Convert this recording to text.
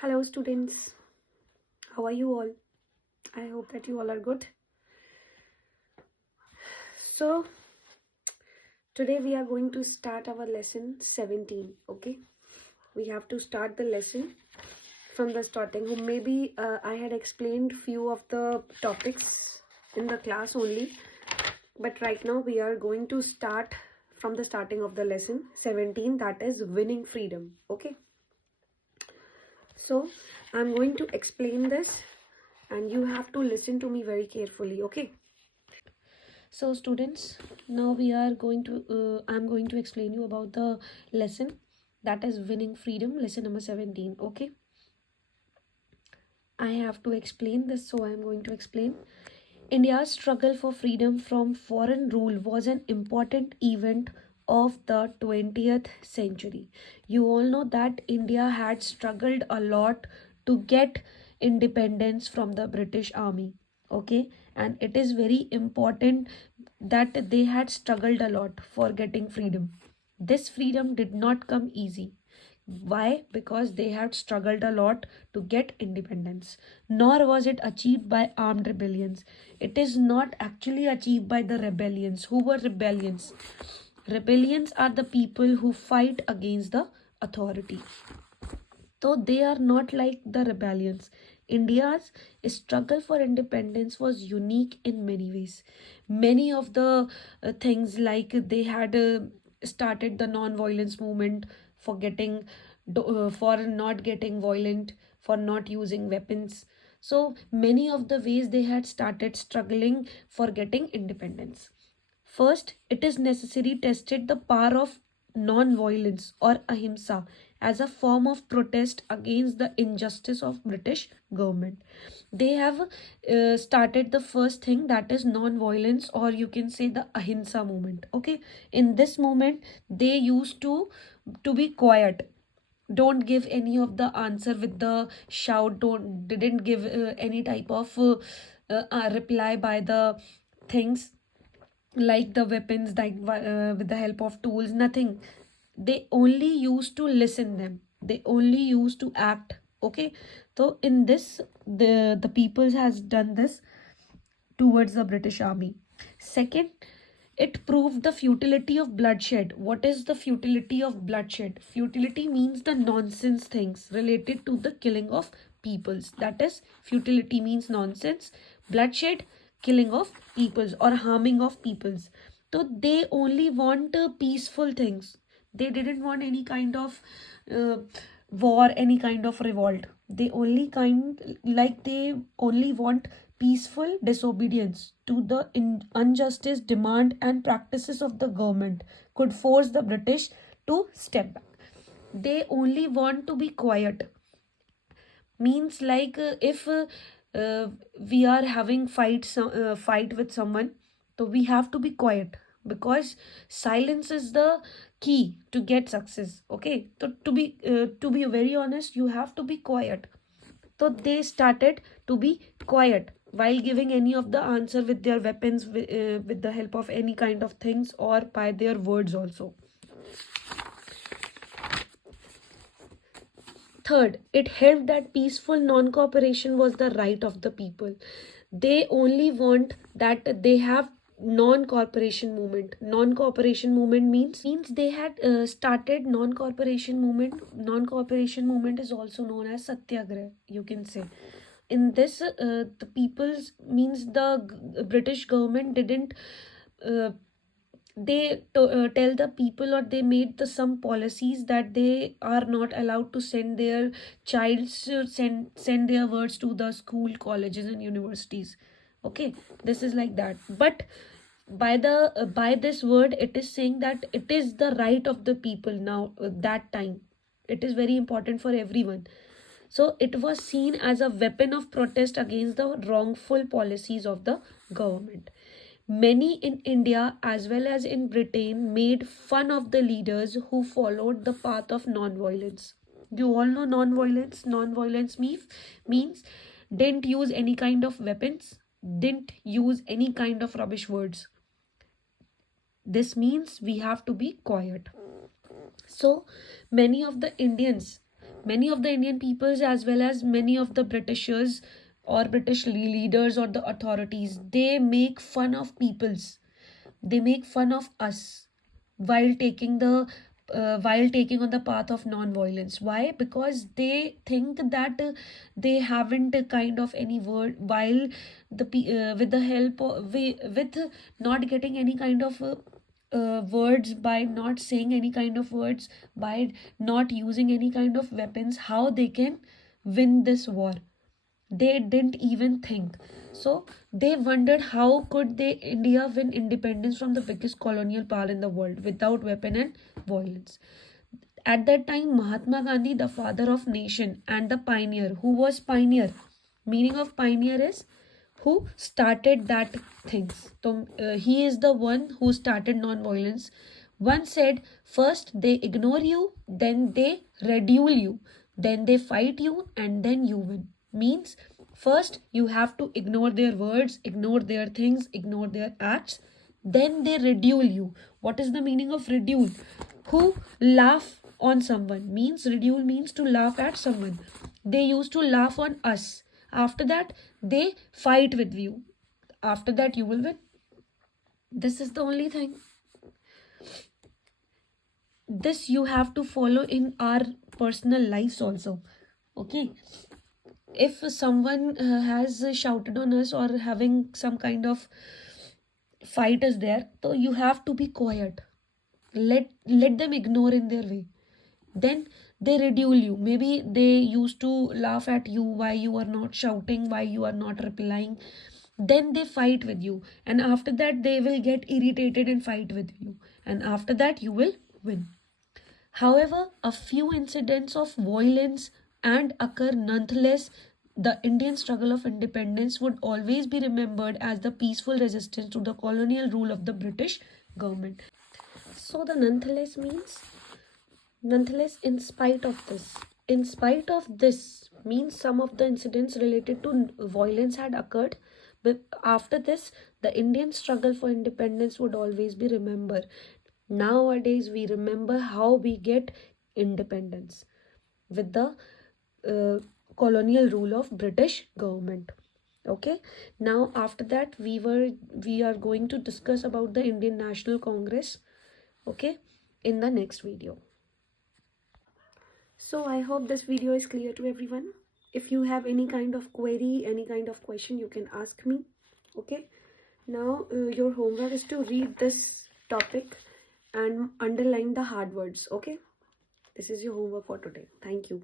Hello students, how are you all? I hope that you all are good. So today we are going to start our lesson 17. Okay, we have to start the lesson from the starting. Maybe I had explained few of the topics in the class only, but right now we are going to start from the starting of the lesson 17, that is winning freedom. Okay, so I'm going to explain this and you have to listen to me very carefully. Okay, so students, now we are going to I'm going to explain you about the lesson, that is winning freedom, lesson number 17. Okay, I have to explain this, so I'm going to explain. India's struggle for freedom from foreign rule was an important event of the 20th century. You all know that India had struggled a lot to get independence from the British Army. Okay, and it is very important that they had struggled a lot for getting freedom. This freedom did not come easy. Why? Because they had struggled a lot to get independence. Nor was it achieved by armed rebellions. It is not actually achieved by the rebellions. Who were rebellions? Rebellions are the people who fight against the authority. So they are not like the rebellions. India's struggle for independence was unique in many ways. Many of the things, like they had started the non-violence movement for getting for not getting violent, for not using weapons. So many of the ways they had started struggling for getting independence. First, it is necessary tested the power of non-violence or ahimsa as a form of protest against the injustice of British government. They have started the first thing, that is non-violence, or you can say the ahimsa movement. Okay, in this movement they used to be quiet, don't give any of the answer with the shout, don't didn't give any type of reply by the things like the weapons, like with the help of tools, nothing. They only used to listen them, they only used to act. Okay, so in this, the people has done this towards the British army. Second, it proved the futility of bloodshed. What is the futility of bloodshed? Futility means the nonsense things related to the killing of peoples. That is, futility means nonsense. Bloodshed, killing of peoples or harming of peoples. So they only want peaceful things. They didn't want any kind of uh, war, any kind of revolt. They only want peaceful disobedience to the injustice, demand, and practices of the government could force the British to step back. They only want to be quiet. Means like uh, we are having fight with someone, so we have to be quiet, because silence is the key to get success. Okay, so to be very honest, you have to be quiet. So they started to be quiet while giving any of the answer with their weapons, with the help of any kind of things, or by their words also. Third, it held that peaceful non-cooperation was the right of the people. They only want that they have non-cooperation movement. Non-cooperation movement means they had started non-cooperation movement. Non-cooperation movement is also known as satyagrah, you can say. In this, the people's means the British government didn't uh, tell the people, or they made some policies that they are not allowed to send their childs send their words to the school, colleges, and universities. Okay, this is like that. But by this word, it is saying that it is the right of the people now. That time, it is very important for everyone. So it was seen as a weapon of protest against the wrongful policies of the government. Many in India as well as in Britain made fun of the leaders who followed the path of non-violence. You all know non-violence. Non-violence means didn't use any kind of weapons, didn't use any kind of rubbish words. This means we have to be quiet. So many of the Indians Many of the Indian peoples, as well as many of the Britishers or British leaders or the authorities, they make fun of peoples, they make fun of us while taking the while taking on the path of non-violence. Why? Because they think that they haven't kind of any word, while with the help of, with not getting any kind of words, by not saying any kind of words, by not using any kind of weapons, how they can win this war. They didn't even think. So they wondered how could they India win independence from the biggest colonial power in the world without weapon and violence. At that time, Mahatma Gandhi, the father of nation and the pioneer, who was pioneer, meaning of pioneer is who started that things. So he is the one who started non-violence. Once said, first they ignore you, then they ridicule you, then they fight you, and then you win. Means first you have to ignore their words, ignore their things, ignore their acts, then they ridicule you. What is the meaning of ridicule? Who laugh on someone, means ridicule means to laugh at someone. They used to laugh on us. After that they fight with you. After that you will win. This is the only thing. This you have to follow in our personal lives also. Okay, if someone has shouted on us or having some kind of fight is there, so you have to be quiet. Let them ignore in their way. Then they ridicule you. Maybe they used to laugh at you, why you are not shouting, why you are not replying. Then they fight with you, and after that they will get irritated and fight with you, and after that you will win. However, a few incidents of violence and occur nonetheless. The Indian struggle of independence would always be remembered as the peaceful resistance to the colonial rule of the British government. So the nonetheless means nonetheless, in spite of this means some of the incidents related to violence had occurred, but after this the Indian struggle for independence would always be remembered. Nowadays we remember how we get independence with the uh, colonial rule of British government. Okay, now after that we are going to discuss about the Indian National Congress, okay, in the next video. So I hope this video is clear to everyone. If you have any kind of query, any kind of question, you can ask me. Okay. Now your homework is to read this topic and underline the hard words. Okay. This is your homework for today. Thank you.